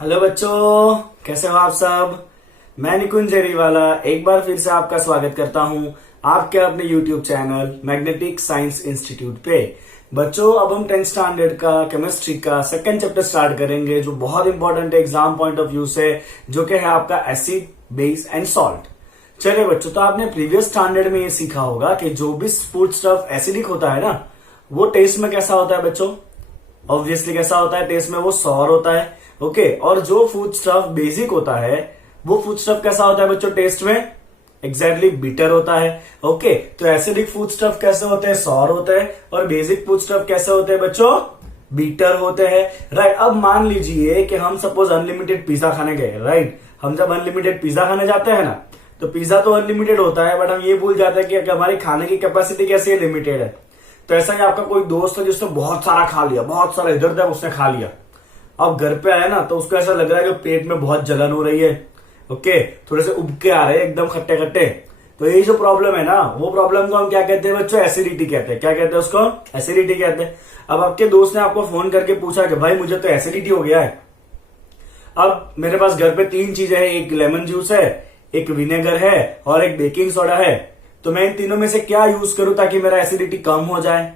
Hello बच्चों, कैसे हो आप सब। मैं निकुंज जरीवाला एक बार फिर से आपका स्वागत करता हूं आपके अपने YouTube channel magnetic science institute पे। बच्चों, अब हम 10th स्टैंडर्ड का केमिस्ट्री का सेकंड चैप्टर स्टार्ट करेंगे, जो बहुत इंपॉर्टेंट है एग्जाम पॉइंट ऑफ व्यू से, जो कि है आपका एसिड, बेस एंड सॉल्ट। चलिए बच्चों, तो आपने प्रीवियस स्टैंडर्ड में ये सीखा होगा कि जो भी फूड स्टफ एसिडिक होता है ना, वो टेस्ट में कैसा होता है बच्चों। ऑब्वियसली कैसा होता है, टेस्ट में वो सॉर होता है। ओके, और जो फूड स्टफ बेसिक होता है वो फूड स्टफ कैसा होता है बच्चों, टेस्ट में एग्जैक्टली बिटर होता है। ओके, तो एसिडिक फूड स्टफ कैसे होते हैं, सॉर होते हैं, और बेसिक फूड स्टफ कैसे होते हैं बच्चों, बीटर होते हैं। राइट, अब मान लीजिए कि हम सपोज अनलिमिटेड पिज्जा खाने गए। राइट, हम जब अनलिमिटेड पिज्जा खाने जाते हैं ना, तो पिज्जा तो अनलिमिटेड होता है, बट हम ये भूल जाते हैं कि हमारी खाने की कैपेसिटी कैसी है, लिमिटेड है। तो ऐसा ही आपका कोई दोस्त है जिसने बहुत सारा खा लिया, बहुत सारा इधर उधर उसने खा लिया। अब घर पे आया ना, तो उसको ऐसा लग रहा है कि पेट में बहुत जलन हो रही है। ओके, थोड़े से उबके आ रहे हैं, एकदम खट्टे खट्टे। तो यही जो प्रॉब्लम है ना, वो प्रॉब्लम को हम क्या कहते हैं बच्चों, एसिडिटी कहते हैं। क्या कहते हैं उसको, एसिडिटी कहते हैं। अब आपके दोस्त ने आपको फोन करके पूछा कि भाई मुझे तो एसिडिटी हो गया है। अब मेरे पास घर पे 3 चीजें हैं, एक लेमन जूस है, एक विनेगर है और एक बेकिंग सोडा है। तो मैं इन तीनों में से क्या यूज करूं ताकि मेरा एसिडिटी कम हो जाए।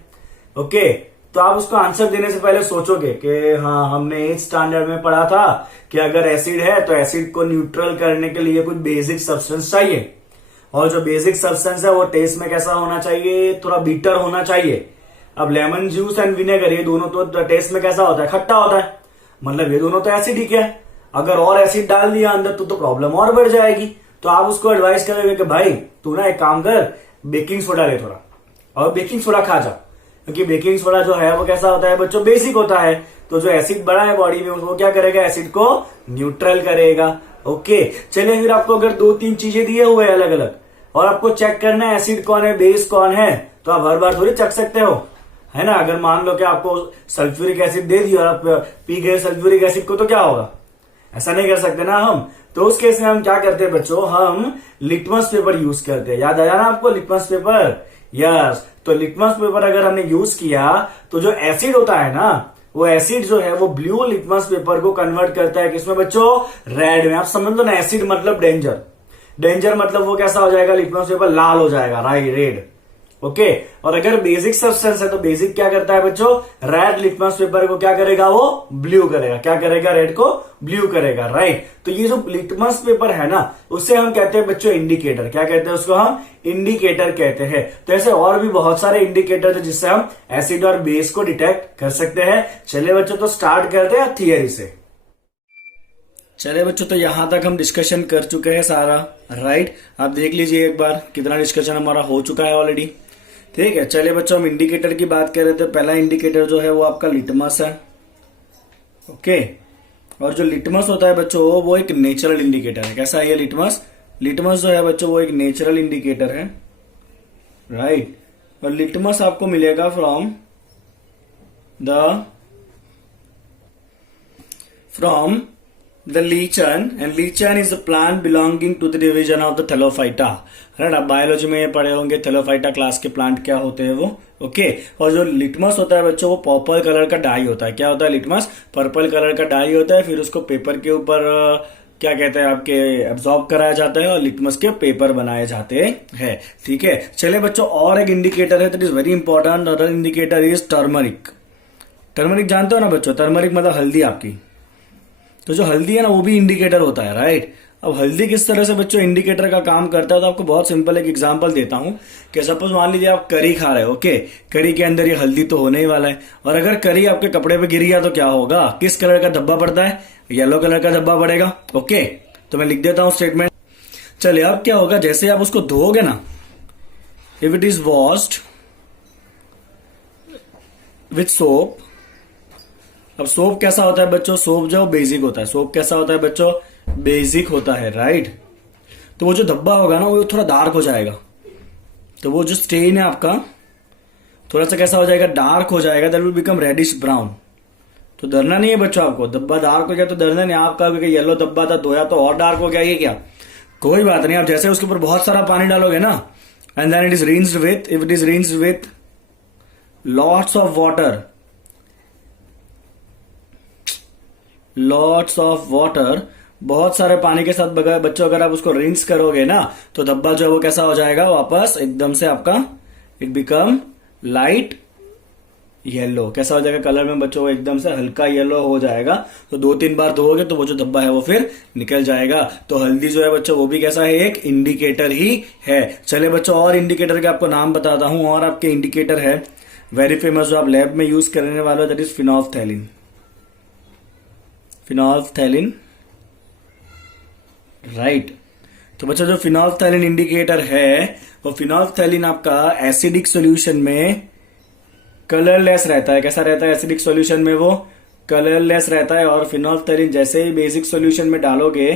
ओके, तो आप उसको आंसर देने से पहले सोचोगे कि हाँ, हमने 8th स्टैंडर्ड में पढ़ा था कि अगर एसिड है तो एसिड को न्यूट्रल करने के लिए कुछ बेसिक सब्सटेंस चाहिए, और जो बेसिक सब्सटेंस है वो टेस्ट में कैसा होना चाहिए, थोड़ा बीटर होना चाहिए। अब लेमन जूस एंड विनेगर, ये दोनों तो टेस्ट में कैसा होता है, खट्टा होता है, मतलब ये दोनों तो एसिडिक है। अगर और एसिड डाल दिया अंदर तो प्रॉब्लम और बढ़ जाएगी। तो आप उसको एडवाइस करोगे कि भाई तू ना एक काम कर, बेकिंग सोडा ले थोड़ा, और बेकिंग सोडा खा जा, क्योंकि बेकिंग सोडा जो है वो कैसा होता है बच्चों, बेसिक होता है। तो जो एसिड बढ़ा है बॉडी में उसको क्या करेगा, एसिड को न्यूट्रल करेगा। ओके, चलिए फिर आपको अगर 2-3 चीजें दिए हुए अलग अलग, और आपको चेक करना है एसिड कौन है, बेस कौन है, तो आप हर बार थोड़ी चख सकते हो, है ना। अगर मान लो कि आपको सल्फ्यूरिक एसिड दे दिया और आप पी गए सल्फ्यूरिक एसिड को, तो क्या होगा, ऐसा नहीं कर सकते ना हम। तो उस केस में हम क्या करते हैं बच्चों, हम लिटमस पेपर यूज करते हैं। याद आया ना आपको लिटमस पेपर, यस। तो लिटमस पेपर अगर हमने यूज किया तो जो एसिड होता है ना, वो एसिड जो है वो ब्लू लिटमस पेपर को कन्वर्ट करता है किसमें बच्चों, रेड में। आप समझ लो ना, एसिड मतलब डेंजर, डेंजर मतलब वो कैसा हो जाएगा, लिटमस पेपर लाल हो जाएगा, राइट, रेड। ओके, और अगर बेसिक सब्सटेंस है तो बेसिक क्या करता है बच्चों, रेड लिटमस पेपर को क्या करेगा, वो ब्लू करेगा। क्या करेगा, रेड को ब्लू करेगा, राइट। तो ये जो लिटमस पेपर है ना, उससे हम कहते हैं बच्चों इंडिकेटर। क्या कहते हैं उसको, हम इंडिकेटर कहते हैं। तो ऐसे और भी बहुत सारे इंडिकेटर है जिससे हम एसिड और बेस को डिटेक्ट कर सकते हैं। चलिए बच्चों, तो स्टार्ट करते हैं थियरी से। चलिए बच्चों, तो यहां तक हम डिस्कशन कर चुके हैं सारा, राइट। आप देख लीजिए एक बार कितना डिस्कशन हमारा हो चुका है ऑलरेडी। ठीक है, चलिए बच्चों, हम इंडिकेटर की बात कर रहे थे। पहला इंडिकेटर जो है वो आपका लिटमस है। ओके, और जो लिटमस होता है बच्चों वो एक नेचुरल इंडिकेटर है। कैसा है ये लिटमस, लिटमस जो है बच्चों वो एक नेचुरल इंडिकेटर है, राइट। और लिटमस आपको मिलेगा from the lichen, and lichen is a plant belonging to the division of the Thellophyta, right. आप बायोलॉजी में पढ़े होंगे थेलोफाइटा क्लास के प्लांट क्या होते हैं वो। ओके, और जो लिटमस होता है बच्चों वो पर्पल कलर का डाई होता है। क्या होता है, लिटमस पर्पल कलर का डाई होता है। फिर उसको पेपर के ऊपर क्या कहते हैं आपके, एब्जॉर्ब कराया जाता है और लिटमस के पेपर बनाए जाते हैं। ठीक है, चलिए बच्चों, और एक इंडिकेटर है that is very important. Other indicator is turmeric. Turmeric जानते हो ना बच्चों, टर्मरिक मतलब हल्दी आपकी। तो जो हल्दी है ना वो भी इंडिकेटर होता है, राइट। अब हल्दी किस तरह से बच्चों इंडिकेटर का काम करता है, तो आपको बहुत सिंपल एक एग्जांपल देता हूं कि सपोज मान लीजिए आप करी खा रहे हो। ओके, करी के अंदर ये हल्दी तो होने ही वाला है, और अगर करी आपके कपड़े पे गिर गया तो क्या होगा, किस कलर का धब्बा पड़ता है, येलो कलर का धब्बा पड़ेगा। ओके, तो मैं लिख देता हूं स्टेटमेंट। चलिए, अब क्या होगा, जैसे आप उसको धोगे ना, if it is washed with soap. अब सोप कैसा होता है बच्चों, सोप जो बेसिक होता है। सोप कैसा होता है बच्चों, बेसिक होता है, राइट। तो वो जो धब्बा होगा ना वो थोड़ा डार्क हो जाएगा। तो वो जो स्टेन है आपका थोड़ा सा कैसा हो जाएगा, डार्क हो जाएगा, that will become reddish brown. तो डरना नहीं है बच्चों आपको, धब्बा डार्क हो गया तो डरना नहीं आपका, क्योंकि येलो धब्बा था, धोया तो और डार्क हो गया, ये क्या, कोई बात नहीं। आप जैसे उसके ऊपर बहुत सारा पानी डालोगे ना, and then it is rinsed with, if it is rinsed with lots of water, lots of water, बहुत सारे पानी के साथ बच्चों अगर आप उसको रिंस करोगे ना तो धब्बा जो है वो कैसा हो जाएगा, वापस एकदम से आपका इट बिकम लाइट येलो। कैसा हो जाएगा कलर में बच्चों, एकदम से हल्का येलो हो जाएगा। तो 2-3 बार धोओगे तो वो जो धब्बा है वो फिर निकल जाएगा। तो हल्दी जो है बच्चों वो भी कैसा है, एक इंडिकेटर ही है। चलिए बच्चों और इंडिकेटर के आपको नाम बताता हूं। और आपके इंडिकेटर है वेरी फेमस जो आप लैब में यूज करने वाले हो, दैट इज फिनोल्फ्थैलिन। फिनोल्फ्थैलिन, राइट। तो बच्चों जो फिनोल्फ्थैलिन इंडिकेटर है वो फिनोल्फ्थैलिन आपका एसिडिक सॉल्यूशन में कलरलेस रहता है। कैसा रहता है एसिडिक सॉल्यूशन में, वो कलरलेस रहता है। और फिनोल्फ्थैलिन जैसे ही बेसिक सॉल्यूशन में डालोगे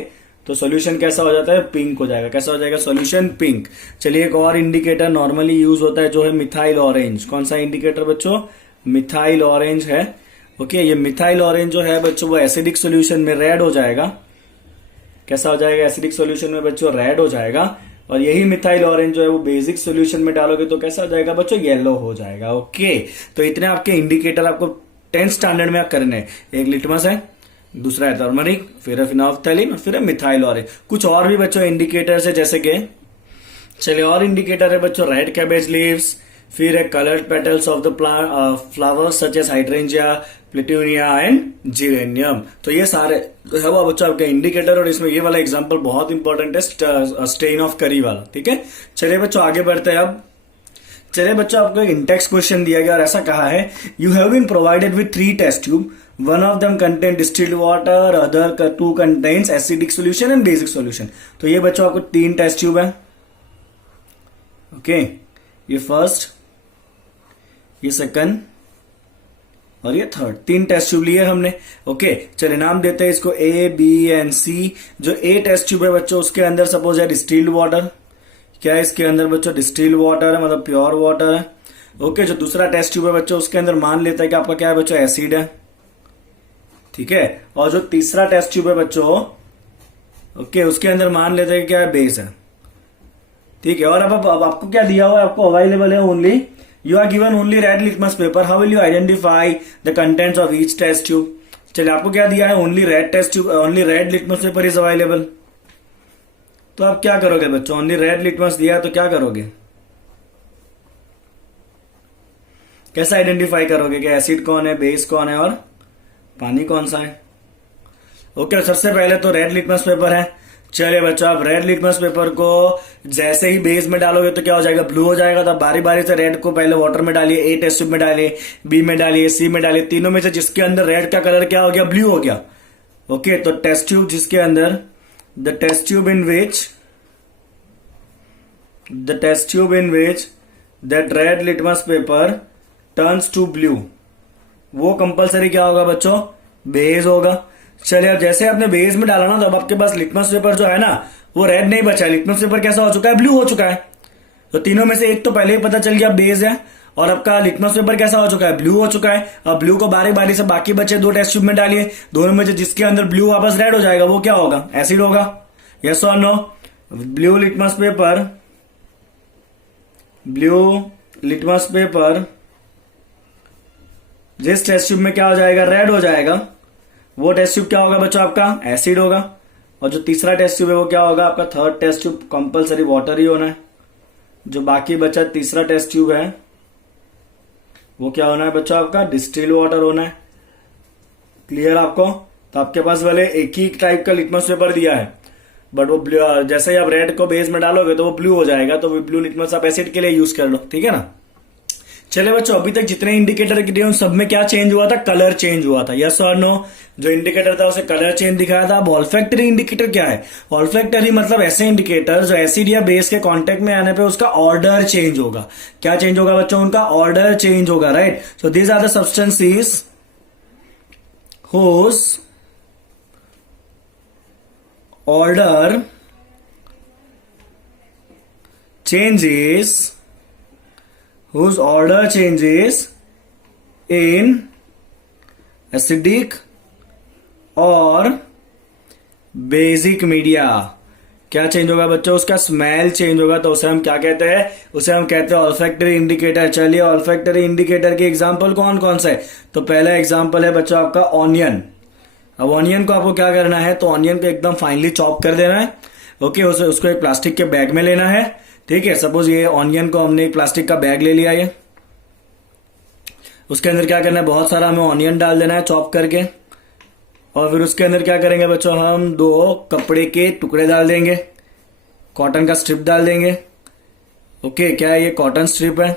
तो सॉल्यूशन कैसा हो जाता है, पिंक हो जाएगा। कैसा हो जाएगा सॉल्यूशन, पिंक। चलिए एक और इंडिकेटर नॉर्मली यूज होता है जो है मिथाइल ऑरेंज। कौन सा इंडिकेटर बच्चों, मिथाइल ऑरेंज है। ओके, ये मिथाइल ऑरेंज जो है बच्चों वो एसिडिक सॉल्यूशन में रेड हो जाएगा। कैसा हो जाएगा एसिडिक सॉल्यूशन में बच्चों, रेड हो जाएगा। और यही मिथाइल ऑरेंज जो है वो बेसिक सॉल्यूशन में डालोगे तो कैसा हो जाएगा बच्चों, येलो हो जाएगा। ओके, तो इतने आपके इंडिकेटर आपको 10th स्टैंडर्ड में करने हैं। एक लिटमस है, दूसरा है टर्मरिक, फिर है फिनोल्फ्थैलिन और फिर है मिथाइल ऑरेंज। कुछ और भी बच्चों इंडिकेटर्स है जैसे कि, चलिए और इंडिकेटर है बच्चों रेड कैबेज लीव्स, फिर है coloured petals of the flowers such as hydrangea, petunia and geranium. तो ये सारे है वो बच्चों आपके इंडिकेटर। और इसमें ये वाला एग्जांपल बहुत इंपॉर्टेंट है, स्टेन ऑफ करी वाला। ठीक है, चलिए बच्चों आगे बढ़ते हैं अब। चलिए बच्चों आपको एक इंटेक्स क्वेश्चन दिया गया और ऐसा कहा है, you have been provided with 3 test tube, one of them contain distilled water, other 2 contains acidic solution and basic solution. तो ये बच्चों आपको 3 टेस्ट ट्यूब है। ओके, ये फर्स्ट, ये सेकंड और ये थर्ड, 3 टेस्ट ट्यूब लिए हमने। ओके, चलिए नाम देते हैं इसको ए, बी एंड सी। जो ए टेस्ट ट्यूब है बच्चों उसके अंदर सपोज है डिस्टिल्ड वाटर। क्या है इसके अंदर बच्चों, डिस्टिल्ड वाटर है, मतलब प्योर वाटर है। ओके, जो दूसरा टेस्ट ट्यूब है बच्चों उसके अंदर मान लेता है कि आपका क्या है बच्चों, एसिड है। ठीक है, और जो तीसरा टेस्ट ट्यूब है बच्चों, ओके, उसके अंदर मान लेते हैं कि क्या है, बेस है। ठीक है, और अब आपको क्या दिया हुआ है, आपको अवेलेबल है only, you are given only red litmus paper, how will you identify the contents of each test tube? चलिए आपको क्या दिया है, only red test tube, only red litmus paper is available. तो आप क्या करोगे बच्चों, ओनली रेड लिटमस दिया है तो क्या करोगे, कैसे आइडेंटिफाई करोगे कि एसिड कौन है, बेस कौन है और पानी कौन सा है। ओके, सबसे पहले तो रेड लिटमस पेपर है। चलिए बच्चों आप रेड लिटमस पेपर को जैसे ही बेस में डालोगे तो क्या हो जाएगा, ब्लू हो जाएगा। तो बारी बारी से रेड को पहले वाटर में डालिए, ए टेस्ट ट्यूब में डालिए, बी में डालिए, सी में डालिए। तीनों में से जिसके अंदर रेड का कलर क्या हो गया, ब्लू हो गया। ओके, तो टेस्ट ट्यूब जिसके अंदर, the test tube in which that red litmus paper turns to blue, वो कंपलसरी क्या होगा बच्चों, बेस होगा। चलिए अब जैसे आपने बेस में डाला ना तो अब आपके पास लिटमस पेपर जो है ना वो रेड नहीं बचा है, लिटमस पेपर कैसा हो चुका है, ब्लू हो चुका है। तो तीनों में से एक तो पहले ही पता चल गया बेस है, और आपका लिटमस पेपर कैसा हो चुका है, ब्लू हो चुका है। अब ब्लू को बारी बारी से बाकी बचे 2 टेस्ट ट्यूब में डालिए, दोनों में से जिसके अंदर ब्लू वापस रेड हो जाएगा वो क्या होगा, एसिड होगा। यस और नो, ब्लू लिटमस पेपर जिस टेस्ट ट्यूब में क्या हो जाएगा, रेड हो जाएगा, वो टेस्ट ट्यूब क्या होगा बच्चों, आपका एसिड होगा। और जो तीसरा टेस्ट ट्यूब है वो क्या होगा, आपका third test tube compulsory water ही होना है। जो बाकी बचा तीसरा टेस्ट ट्यूब है वो क्या होना है बच्चों, आपका डिस्टिल्ड वाटर होना है। क्लियर आपको। तो आपके पास वाले एक ही टाइप का लिटमस पेपर दिया है, बट वो जैसे ही आप रेड को बेस में डालोगे तो वो ब्लू हो जाएगा। तो वो ब्लू लिटमस आप एसिड के लिए यूज कर लो, ठीक है ना। चलिए बच्चों अभी तक जितने इंडिकेटर दिए उन सब में क्या चेंज हुआ था, कलर चेंज हुआ था। यस और नो, जो इंडिकेटर था उसे कलर चेंज दिखाया था। अब ऑल्फैक्टरी इंडिकेटर क्या है, ऑल्फैक्टरी मतलब ऐसे इंडिकेटर जो एसिड या बेस के कांटेक्ट में आने पे उसका ऑर्डर चेंज होगा। क्या चेंज होगा बच्चों, उनका ऑर्डर चेंज होगा, right. So these are the substances whose order changes in acidic और बेसिक मीडिया। क्या चेंज होगा बच्चों, उसका स्मेल चेंज होगा। तो उसे हम क्या कहते हैं, उसे हम कहते हैं ऑल्फैक्टरी इंडिकेटर। चलिए ऑल्फैक्टरी इंडिकेटर के एग्जांपल कौन कौन से है। तो पहला एग्जांपल है बच्चों आपका ऑनियन। अब ऑनियन को आपको क्या करना है, तो ऑनियन को एकदम फाइनली चॉप कर देना है। ओके, उसको एक प्लास्टिक के बैग में लेना है। ठीक है, सपोज ये ऑनियन को हमने एक प्लास्टिक का बैग ले लिया, ये उसके अंदर क्या करना है, बहुत सारा हमें ऑनियन डाल देना है चॉप करके। और फिर उसके अंदर क्या करेंगे बच्चों, हम 2 कपड़े के टुकड़े डाल देंगे, कॉटन का स्ट्रिप डाल देंगे। ओके, क्या है ये कॉटन स्ट्रिप है।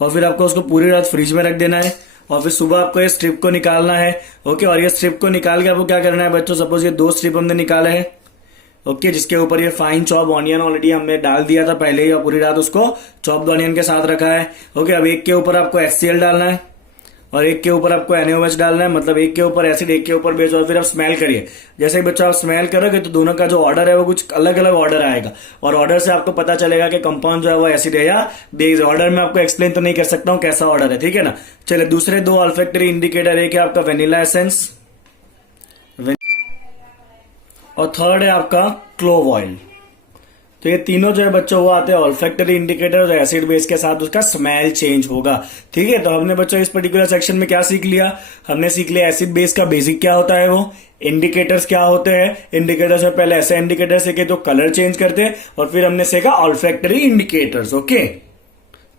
और फिर आपको उसको पूरी रात फ्रिज में रख देना है और फिर सुबह आपको ये स्ट्रिप को निकालना है। ओके, और ये स्ट्रिप को निकाल के आपको क्या करना है बच्चों, सपोज ये 2 स्ट्रिप हमने निकाले हैं। ओके, जिसके ऊपर ये फाइन चॉप ऑनियन ऑलरेडी हमने डाल दिया था पहले ही और पूरी रात उसको चॉप्ड ऑनियन के साथ रखा है। ओके, अब एक के ऊपर आपको HCl डालना है और एक के ऊपर आपको NaOH डालना है, मतलब एक के ऊपर एसिड एक के ऊपर बेस। और फिर आप स्मेल करिए। जैसे ही बच्चों आप स्मेल करोगे तो दोनों का जो ऑर्डर है वो कुछ अलग अलग ऑर्डर आएगा और ऑर्डर से आपको पता चलेगा कि कंपाउंड जो है वो एसिड है या बेस। ऑर्डर में आपको एक्सप्लेन तो नहीं कर सकता हूं कैसा ऑर्डर है, ठीक है ना। चलिए, दूसरे 2 ऑल्फैक्टरी इंडिकेटर, एक है आपका वेनिला एसेंस और थर्ड है आपका क्लोव ऑयल। तो ये तीनों जो है बच्चों वो आते हैं ऑल्फैक्टरी इंडिकेटर और एसिड बेस के साथ उसका स्मेल चेंज होगा। ठीक है, तो हमने बच्चों इस पर्टिकुलर सेक्शन में क्या सीख लिया, हमने सीख लिया एसिड बेस का बेसिक क्या होता है, वो इंडिकेटर्स क्या होते हैं। इंडिकेटर्स में पहले ऐसे इंडिकेटर सीखे जो कलर चेंज करते हैं और फिर हमने सीखा ऑल्फैक्टरी इंडिकेटर्स। ओके,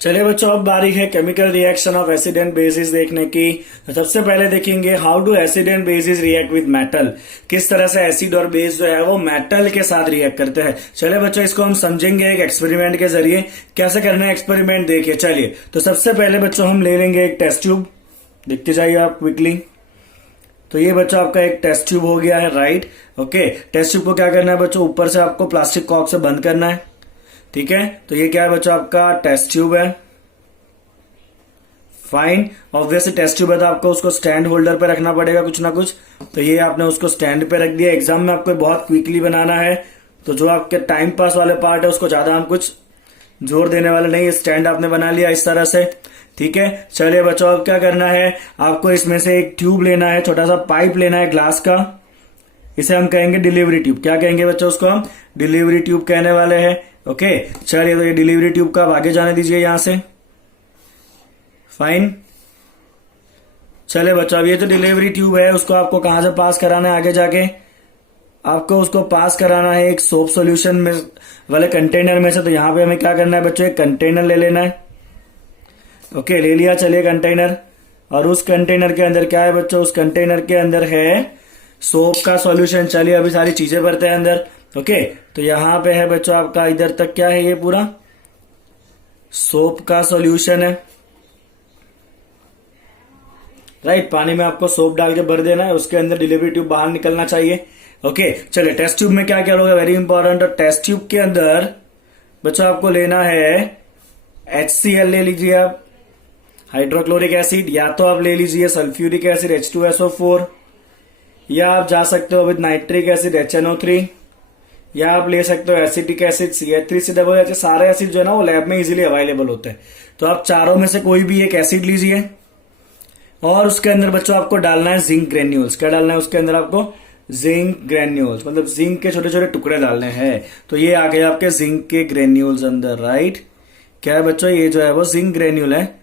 चलिए बच्चों, अब बारी है chemical reaction of acid and bases देखने की। सबसे पहले देखेंगे how do acid and bases react with metal. किस तरह से एसिड और बेस जो है वो मेटल के साथ रिएक्ट करते हैं। चलिए बच्चों, इसको हम समझेंगे एक एक्सपेरिमेंट के जरिए। कैसे करना है एक्सपेरिमेंट देखिए। चलिए, तो सबसे पहले बच्चों हम ले लेंगे एक टेस्ट ट्यूब। देखते जाइए आप क्विकली। तो ये बच्चों आपका एक टेस्ट ट्यूब हो गया है, राइट। ओके, टेस्ट ट्यूब को क्या करना है बच्चों, ऊपर से आपको प्लास्टिक कॉर्क से बंद करना है। ठीक है, तो ये क्या है बच्चों, आपका टेस्ट ट्यूब है। फाइन, ऑब्वियसली टेस्ट ट्यूब है तो आपको उसको स्टैंड होल्डर पे रखना पड़ेगा कुछ ना कुछ। तो ये आपने उसको स्टैंड पे रख दिया। एग्जाम में आपको बहुत क्विकली बनाना है, तो जो आपके टाइम पास वाले पार्ट है उसको ज्यादा हम कुछ जोर देने वाले नहीं। स्टैंड आपने बना लिया इस तरह से। ठीक है, चलिए बच्चों, अब क्या करना है, आपको इसमें से एक ट्यूब लेना है, छोटा सा पाइप लेना है ग्लास का। इसे हम कहेंगे डिलीवरी ट्यूब। क्या कहेंगे बच्चों, उसको हम डिलीवरी ट्यूब कहने वाले हैं। ओके, चलिए, तो ये डिलीवरी ट्यूब का आप आगे जाने दीजिए यहां से। फाइन, चले बच्चों, अब ये जो डिलीवरी ट्यूब है उसको आपको कहां से पास कराना है, आगे जाके आपको उसको पास कराना है एक सोप सॉल्यूशन में वाले कंटेनर में से। तो यहां पे हमें क्या करना है बच्चों, एक कंटेनर ले लेना है। ओके, ले लिया। चलिए कंटेनर, और उस कंटेनर के अंदर क्या है बच्चों, उस कंटेनर के अंदर है सोप का सॉल्यूशन। चलिए, अभी सारी चीजें भरते हैं अंदर। ओके, तो यहां पे है बच्चों आपका इधर तक क्या है, ये पूरा सोप का सॉल्यूशन है, राइट। पानी में आपको सोप डाल के भर देना है, उसके अंदर डिलीवरी ट्यूब बाहर निकलना चाहिए। ओके, चलिए, टेस्ट ट्यूब में क्या क्या होगा, वेरी इंपॉर्टेंट। और टेस्ट ट्यूब के अंदर बच्चों आपको लेना है HCl ले लीजिए आप, हाइड्रोक्लोरिक एसिड, या तो आप ले लीजिए सल्फ्यूरिक एसिड H2SO4, या आप जा सकते हो विद नाइट्रिक एसिड HNO3, या आप ले सकते हो एसिटिक एसिड CH3COOH। सारे एसिड जो है ना वो लैब में इजीली अवेलेबल होते हैं। तो आप चारों में से कोई भी एक एसिड लीजिए और उसके अंदर बच्चों आपको डालना है जिंक ग्रेन्यूल्स। क्या डालना है उसके अंदर आपको, जिंक ग्रेन्यूल्स, मतलब जिंक के छोटे छोटे टुकड़े डालने हैं। तो ये आ गए आपके जिंक के ग्रेन्यूल्स अंदर, राइट। क्या है बच्चों, ये जो है वो जिंक ग्रेन्यूल है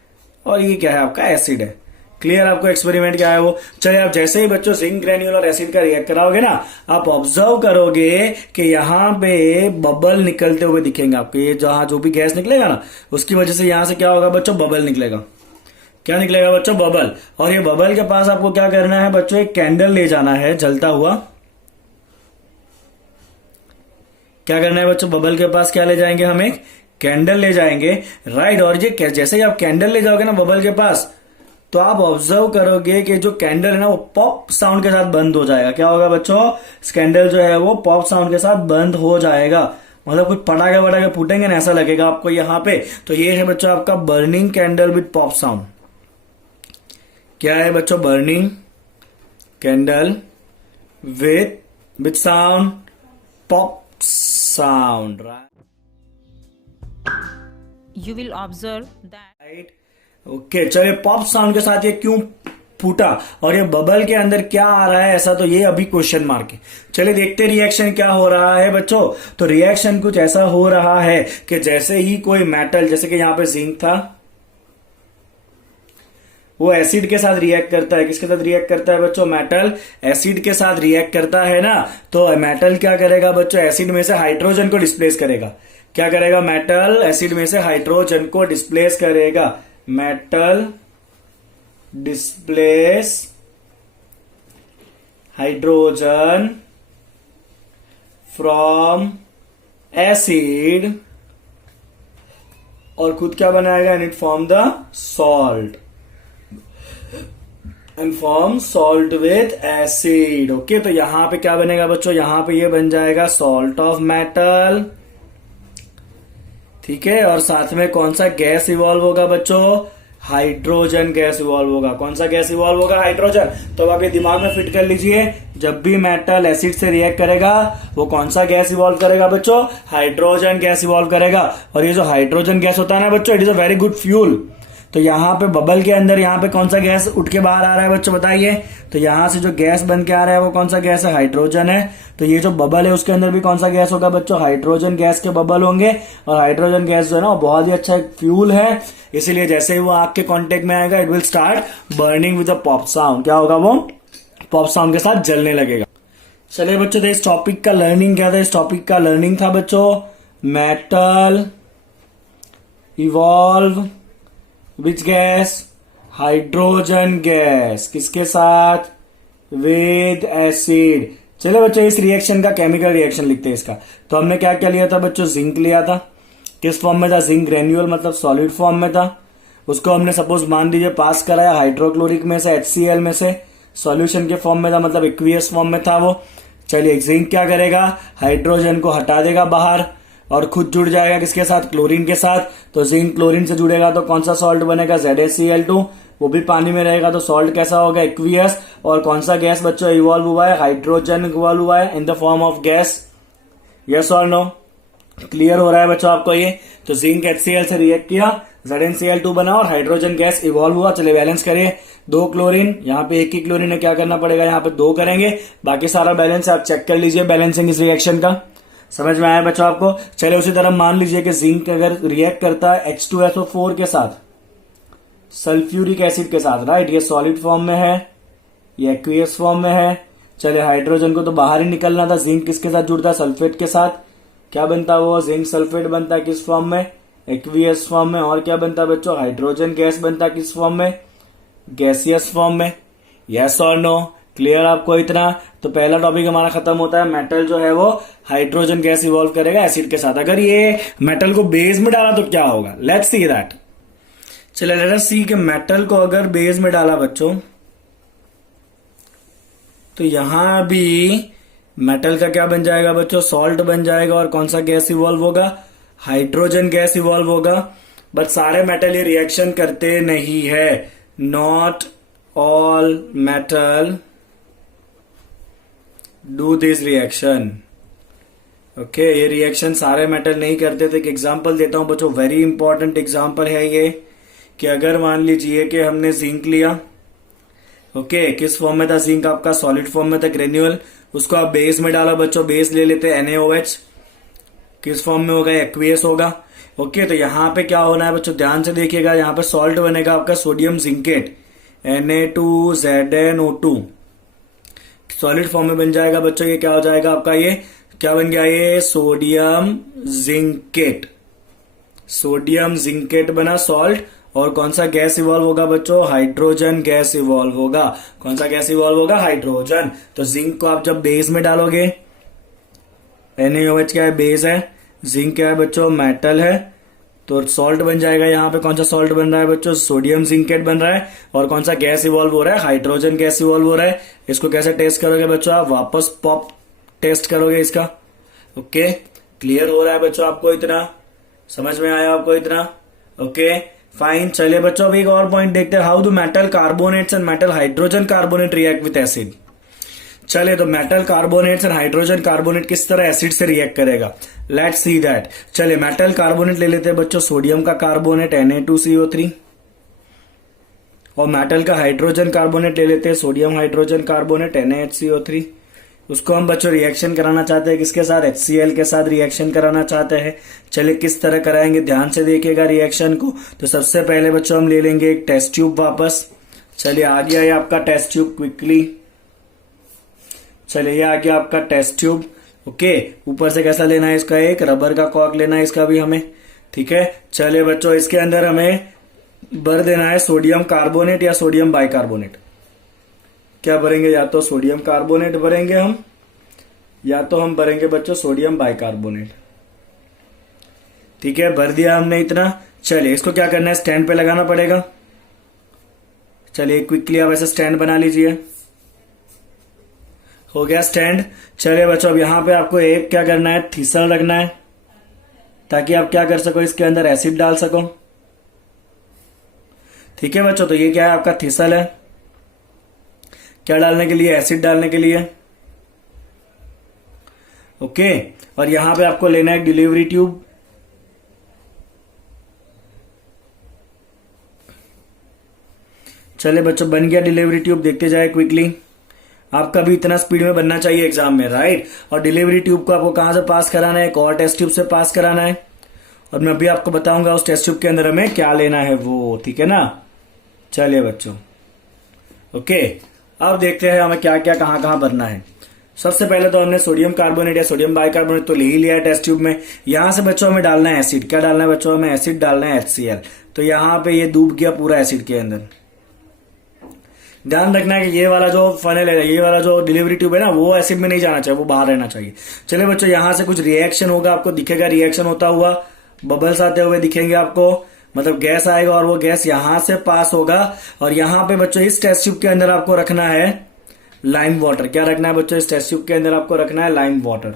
और ये क्या है आपका एसिड है। क्लियर, आपको एक्सपेरिमेंट क्या है वो। चलिए, आप जैसे ही बच्चों जिंक ग्रेन्यूल और एसिड का रिएक्ट कराओगे ना, आप ऑब्जर्व करोगे कि यहाँ पे बबल निकलते हुए दिखेंगे आपको। ये जहां जो भी गैस निकलेगा ना, उसकी वजह से यहां से क्या होगा बच्चों, बबल निकलेगा। क्या निकलेगा बच्चों, बबल। और ये बबल के पास आपको क्या करना है बच्चों, एक कैंडल ले जाना है जलता हुआ। क्या करना है बच्चों, बबल के पास क्या ले जाएंगे, हम एक कैंडल ले जाएंगे, राइट। और ये जैसे ही आप कैंडल ले जाओगे ना बबल के पास, तो आप ऑब्जर्व करोगे कि जो कैंडल है ना वो पॉप साउंड के साथ बंद हो जाएगा। क्या होगा बच्चों, कैंडल जो है वो पॉप साउंड के साथ बंद हो जाएगा, मतलब कुछ पटाखे वटाखे फूटेंगे ना, ऐसा लगेगा आपको यहाँ पे। तो ये है बच्चों आपका burning candle with pop sound. क्या है बच्चों, burning candle with sound, pop sound, You will observe that. Right. Okay, चलिए, पॉप साउंड के साथ ये क्यों फूटा और ये बबल के अंदर क्या आ रहा है ऐसा, तो ये अभी क्वेश्चन मार्क है। चलिए देखते रिएक्शन क्या हो रहा है बच्चों। तो रिएक्शन कुछ ऐसा हो रहा है कि जैसे ही कोई मेटल, जैसे कि यहां पे जिंक था, वो एसिड के साथ रिएक्ट करता है। किसके साथ रिएक्ट करता है बच्चों? मेटल एसिड के साथ रिएक्ट करता है ना। तो मेटल क्या करेगा बच्चों? एसिड में से हाइड्रोजन को डिस्प्लेस करेगा। क्या करेगा? मेटल एसिड में से हाइड्रोजन को डिस्प्लेस करेगा। Metal displace hydrogen from acid और खुद क्या बनाएगा? And it form the salt and form salt with acid. Okay, तो यहां पे क्या बनेगा बच्चों? यहां पे ये बन जाएगा सॉल्ट ऑफ मेटल। ठीक है, और साथ में कौन सा गैस इवॉल्व होगा बच्चों? हाइड्रोजन गैस इवॉल्व होगा। कौन सा गैस इवॉल्व होगा? हाइड्रोजन। तो आप ये दिमाग में फिट कर लीजिए, जब भी मेटल एसिड से रिएक्ट करेगा वो कौन सा गैस इवॉल्व करेगा बच्चों? हाइड्रोजन गैस इवॉल्व करेगा। और ये जो हाइड्रोजन गैस होता है ना बच्चों, it is a very good fuel. तो यहाँ पे बबल के अंदर यहाँ पे कौन सा गैस उठ के बाहर आ रहा है बच्चों? बताइए। तो यहाँ से जो गैस बन के आ रहा है वो कौन सा गैस है? हाइड्रोजन है। तो ये जो बबल है उसके अंदर भी कौन सा गैस होगा बच्चों? हाइड्रोजन गैस के बबल होंगे। और हाइड्रोजन गैस जो है ना वो बहुत ही अच्छा एक फ्यूल है, इसीलिए जैसे ही वो आग के कांटेक्ट में आएगा it will start burning with a pop sound. क्या होगा? वो पॉप साउंड के साथ जलने लगेगा। चलिए बच्चों, तो इस टॉपिक का लर्निंग क्या था? इस टॉपिक का लर्निंग था बच्चों metal evolve which gas? Hydrogen gas. किसके साथ? With acid. चलो बच्चों, इस रिएक्शन का केमिकल रिएक्शन लिखते हैं इसका। तो हमने क्या क्या लिया था बच्चों? जिंक लिया था। किस फॉर्म में था? जिंक ग्रेन्यूल, मतलब सॉलिड फॉर्म में था। उसको हमने सपोज मान लीजिए पास कराया हाइड्रोक्लोरिक में से, HCl में से, सॉल्यूशन के फॉर्म में था, मतलब एक्वियस फॉर्म में था वो। चलिए, जिंक क्या करेगा? हाइड्रोजन को हटा देगा बाहर और खुद जुड़ जाएगा किसके साथ? क्लोरीन के साथ। तो जिंक क्लोरीन से जुड़ेगा तो कौन सा सॉल्ट बनेगा? ZaCl2। वो भी पानी में रहेगा तो सॉल्ट कैसा होगा? एक्वियस। और कौन सा गैस बच्चों इवॉल्व हुआ है? हाइड्रोजन इवॉल्व हुआ है in the form of gas. Yes और नो? क्लियर हो रहा है बच्चों आपको ये? तो जिंक HCl से रिएक्ट किया, ZnCl2 बना और हाइड्रोजन गैस इवॉल्व हुआ। चलिए बैलेंस करिए। 2 क्लोरीन, यहाँ पे 1 ही क्लोरीन है, क्या करना पड़ेगा? यहाँ पे 2 करेंगे। बाकी सारा बैलेंस आप चेक कर लीजिए बैलेंसिंग इस रिएक्शन का। समझ में आया बच्चों आपको? चलिए उसी तरह मान लीजिए कि जिंक अगर रिएक्ट करता है H2SO4 के साथ, सल्फ्यूरिक एसिड के साथ, राइट? ये सॉलिड फॉर्म में है, ये एक्वियस फॉर्म में है। चलिए, हाइड्रोजन को तो बाहर ही निकलना था। जिंक किसके साथ जुड़ता है? सल्फेट के साथ। क्या बनता है वो? जिंक सल्फेट बनता है। किस फॉर्म में? एक्वियस फॉर्म में। और क्या बनता है बच्चों? हाइड्रोजन गैस बनता है। किस फॉर्म में? गैसियस फॉर्म में। यस और नो? क्लियर आपको इतना? तो पहला टॉपिक हमारा खत्म होता है। मेटल जो है वो हाइड्रोजन गैस इवॉल्व करेगा एसिड के साथ। अगर ये मेटल को बेस में डाला तो क्या होगा? Let's see that. चलिए लेट अस सी कि मेटल को अगर बेस में डाला बच्चों तो यहां भी मेटल का क्या बन जाएगा बच्चों? सॉल्ट बन जाएगा। और कौन सा गैस इवॉल्व होगा? हाइड्रोजन गैस इवॉल्व होगा। बट सारे मेटल ये रिएक्शन करते नहीं है। Not all metal do this reaction. Okay, ये रिएक्शन सारे मेटल नहीं करते थे। एक एग्जांपल देता हूं बच्चों, वेरी इंपॉर्टेंट एग्जांपल है ये, कि अगर मान लीजिए कि हमने जिंक लिया। ओके, किस फॉर्म में था जिंक? आपका सॉलिड फॉर्म में था, ग्रेन्यूल। उसको आप बेस में डाला बच्चों, बेस ले लेते हैं NaOH। किस फॉर्म में होगा? एक्वियस होगा। ओके, तो यहां पे क्या होना है बच्चों? ध्यान से देखिएगा, यहां पे सॉल्ट बनेगा आपका sodium zincate, Na2ZnO2। Solid form में बन जाएगा बच्चों। ये क्या हो जाएगा आपका? ये क्या बन गया? ये सोडियम जिंकेट। सोडियम जिंकेट बना सॉल्ट। और कौन सा गैस इवॉल्व होगा बच्चों? हाइड्रोजन गैस इवॉल्व होगा। कौन सा गैस इवॉल्व होगा? हाइड्रोजन। तो जिंक को आप जब बेस में डालोगे, NaOH क्या है? बेस है। जिंक क्या है बच्चों? मेटल है। तो सॉल्ट बन जाएगा। यहाँ पे कौन सा सॉल्ट बन रहा है बच्चों? सोडियम जिंकेट बन रहा है। और कौन सा गैस इवॉल्व हो रहा है? हाइड्रोजन गैस इवॉल्व हो रहा है। इसको कैसे टेस्ट करोगे बच्चों? आप वापस पॉप टेस्ट करोगे इसका। ओके, क्लियर हो रहा है बच्चों आपको इतना? समझ में आया आपको इतना? Okay fine. चलिए बच्चों, अब एक और पॉइंट देखते हैं। How do metal carbonates and metal hydrogen carbonate react with acid. चलिए, तो metal carbonates and hydrogen carbonate किस तरह एसिड से रिएक्ट करेगा? Let's see that. चलिए, मेटल कार्बोनेट ले लेते हैं बच्चों, सोडियम का कार्बोनेट Na2CO3। और मेटल का हाइड्रोजन कार्बोनेट ले लेते हैं, सोडियम हाइड्रोजन कार्बोनेट NaHCO3। उसको हम बच्चों रिएक्शन कराना चाहते हैं किसके साथ? HCl के साथ रिएक्शन कराना चाहते हैं। चलिए किस तरह कराएंगे? ध्यान से देखिएगा रिएक्शन को। तो सबसे पहले बच्चों हम ले लेंगे एक टेस्ट ट्यूब वापस। चलिए आ गया ये आपका टेस्ट ट्यूब क्विकली। चलिए ये आ गया आपका टेस्ट ट्यूब। ओके, ऊपर से कैसा लेना है इसका, एक रबर का कॉर्क लेना है इसका भी हमें। ठीक है, चलिए बच्चों इसके अंदर हमें भर देना है सोडियम कार्बोनेट या सोडियम बाइकार्बोनेट। क्या भरेंगे, या तो सोडियम कार्बोनेट भरेंगे हम, या तो हम भरेंगे बच्चों सोडियम बाइकार्बोनेट। ठीक है, भर दिया हमने इतना। चलिए इसको क्या करना है, स्टैंड पे लगाना पड़ेगा। चलिए क्विकली आप ऐसे स्टैंड बना लीजिए। हो गया स्टैंड। चलिए बच्चों अब यहां पे आपको एक क्या करना है, थीसल रखना है, ताकि आप क्या कर सको, इसके अंदर एसिड डाल सको। ठीक है बच्चों, तो ये क्या है आपका थीसल है। क्या डालने के लिए, एसिड डालने के लिए। ओके, और यहां पे आपको लेना है डिलीवरी ट्यूब। चले बच्चों बन गया डिलीवरी ट्यूब, देखते जाए क्विकली। आपका भी इतना स्पीड में बनना चाहिए एग्जाम में, राइट। और डिलीवरी ट्यूब को आपको कहां से पास कराना है, एक और टेस्ट ट्यूब से पास कराना है। और मैं अभी आपको बताऊंगा उस टेस्ट ट्यूब के अंदर हमें क्या लेना है वो, ठीक है ना। चलिए बच्चों ओके, अब देखते हैं हमें क्या क्या कहां कहां भरना है। सबसे पहले तो हमने सोडियम कार्बोनेट या सोडियम बाइकार्बोनेट तो ले ही लिया है टेस्ट ट्यूब में। यहां से बच्चों हमें डालना है एसिड। क्या डालना है बच्चों, हमें एसिड डालना है HCl। तो यहां पे ये डूब गया पूरा एसिड के अंदर। ध्यान रखना है कि ये वाला जो फनल है, ये वाला जो डिलीवरी ट्यूब है ना, वो एसिड में नहीं जाना चाहिए, वो बाहर रहना चाहिए। चलिए बच्चों यहां से कुछ रिएक्शन होगा, आपको दिखेगा रिएक्शन होता हुआ, बबल्स आते हुए दिखेंगे आपको, मतलब गैस आएगा और वो गैस यहां से पास होगा। और यहां पे बच्चों इस टेस्ट ट्यूब के अंदर आपको रखना है लाइम वाटर। क्या रखना है बच्चों, इस टेस्ट ट्यूब के अंदर आपको रखना है लाइम वाटर।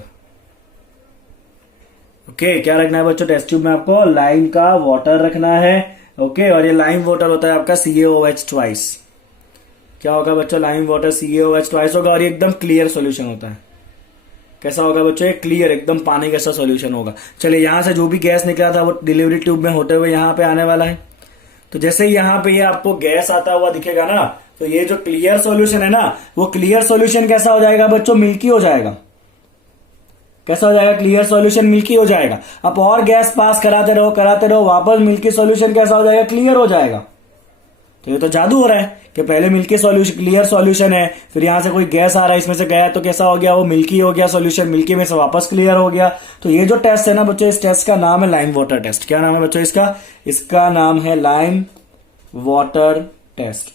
ओके, क्या रखना है बच्चों, टेस्ट ट्यूब में आपको लाइम का वाटर रखना है। ओके, और ये लाइम वाटर होता है आपका CaOH ट्वाइस। क्या होगा बच्चों, लाइम वाटर CaOH ट्वाइस होगा, और ये एकदम क्लियर सॉल्यूशन होता है। कैसा होगा बच्चों, ये क्लियर एकदम पानी जैसा सॉल्यूशन होगा। चलिए यहां से जो भी गैस निकला था वो डिलीवरी ट्यूब में होते हुए यहां पे आने वाला है। तो जैसे ही यहां पे ये आपको गैस आता हुआ दिखेगा ना, तो ये जो क्लियर सॉल्यूशन है ना, वो क्लियर सॉल्यूशन कैसा हो जाएगा बच्चों, मिल्की हो जाएगा। कैसा हो जाएगा, क्लियर सॉल्यूशन मिल्की हो जाएगा। अब और गैस पास कराते रहो, वापस मिल्की सॉल्यूशन कैसा हो जाएगा, क्लियर हो जाएगा। तो ये तो जादू हो रहा है कि पहले मिल्की सॉल्यूशन, क्लियर सॉल्यूशन है, फिर यहां से कोई गैस आ रहा है, इसमें से गया तो कैसा हो गया, वो मिल्की हो गया सॉल्यूशन, मिल्की में से वापस क्लियर हो गया। तो ये जो टेस्ट है ना बच्चों, इस टेस्ट का नाम है लाइम वाटर टेस्ट। क्या नाम है बच्चों इसका, इसका नाम है lime water test.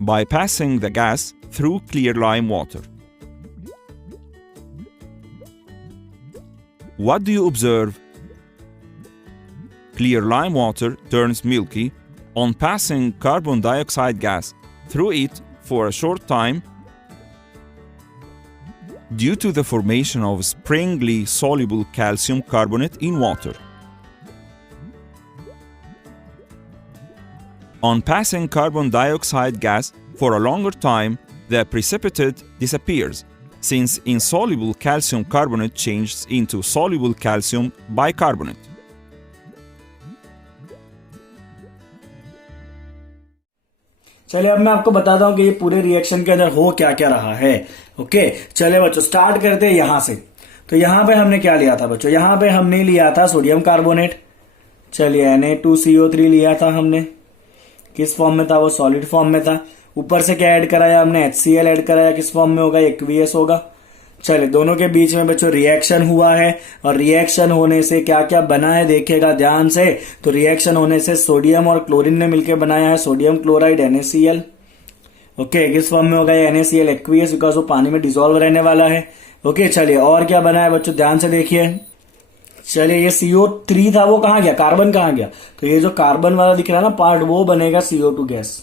By passing the gas through clear lime water. What do you observe? Clear lime water turns milky on passing carbon dioxide gas through it for a short time due to the formation of springly soluble calcium carbonate in water. On passing carbon dioxide gas for a longer time, the precipitate disappears, since insoluble calcium carbonate changes into soluble calcium bicarbonate. चलिए अब मैं आपको बताता हूं कि ये पूरे reaction के अंदर हो क्या क्या रहा है। ओके, चलिए बच्चों स्टार्ट करते हैं यहां से। तो यहां पे हमने क्या लिया था बच्चों, यहां पे हमने लिया था सोडियम कार्बोनेट। चलिए Na2CO3 लिया था हमने, किस फॉर्म में था, वो सॉलिड फॉर्म में था। ऊपर से क्या ऐड कराया हमने, HCl ऐड कराया, किस फॉर्म में होगा, एक्वियस होगा। चलिए दोनों के बीच में बच्चों रिएक्शन हुआ है, और रिएक्शन होने से क्या क्या बना है देखिएगा ध्यान से। तो रिएक्शन होने से सोडियम और क्लोरीन ने मिलकर बनाया है सोडियम क्लोराइड NaCl। ओके, किस फॉर्म में होगा ये NaCl, एक्वियस, बिकॉज वो पानी में डिसॉल्व रहने वाला है। ओके, चलिए और क्या बना है बच्चों, ध्यान से देखिए। चलिए ये CO3 था, वो कहां गया, कार्बन कहां गया। तो ये जो कार्बन वाला दिख रहा है ना पार्ट, वो बनेगा CO2 गैस।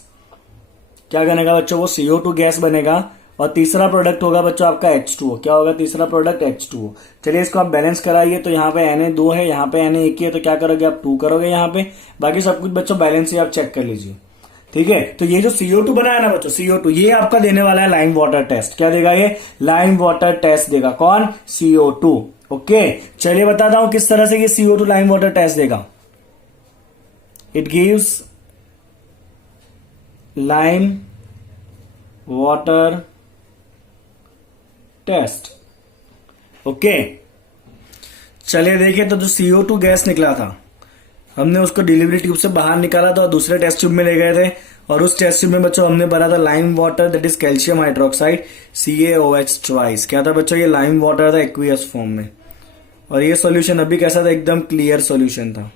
क्या बनेगा बच्चों, वो CO2 गैस बनेगा। और तीसरा प्रोडक्ट होगा बच्चों आपका H2O। क्या होगा तीसरा प्रोडक्ट, H2O। चलिए इसको आप बैलेंस कराइए। तो यहाँ पे Na2 है, यहाँ पे Na1 है, तो क्या करोगे आप 2 करोगे यहाँ पे। बाकी सब कुछ बच्चों बैलेंस ही आप चेक कर लीजिए, ठीक है। तो ये जो CO2 बनाया ना बच्चों, CO2, ये आपका देने वाला है लाइम वाटर टेस्ट। क्या देगा ये, लाइम वाटर टेस्ट देगा। कौन, CO2। ओके, चलिए बताता हूं किस तरह से ये CO2 लाइम वाटर टेस्ट देगा। It gives lime water test. Okay, चलिए देखिए, तो जो CO2 गैस निकला था, हमने उसको डिलीवरी ट्यूब से बाहर निकाला था और दूसरे टेस्ट ट्यूब में ले गए थे, और उस टेस्ट ट्यूब में बच्चों हमने भरा था lime water, that is calcium hydroxide CaOH twice. क्या था बच्चों? ये लाइम वाटर था एक्वियस फॉर्म में, और ये सॉल्यूशन अभी कैसा था? एकदम क्लियर सॉल्यूशन था,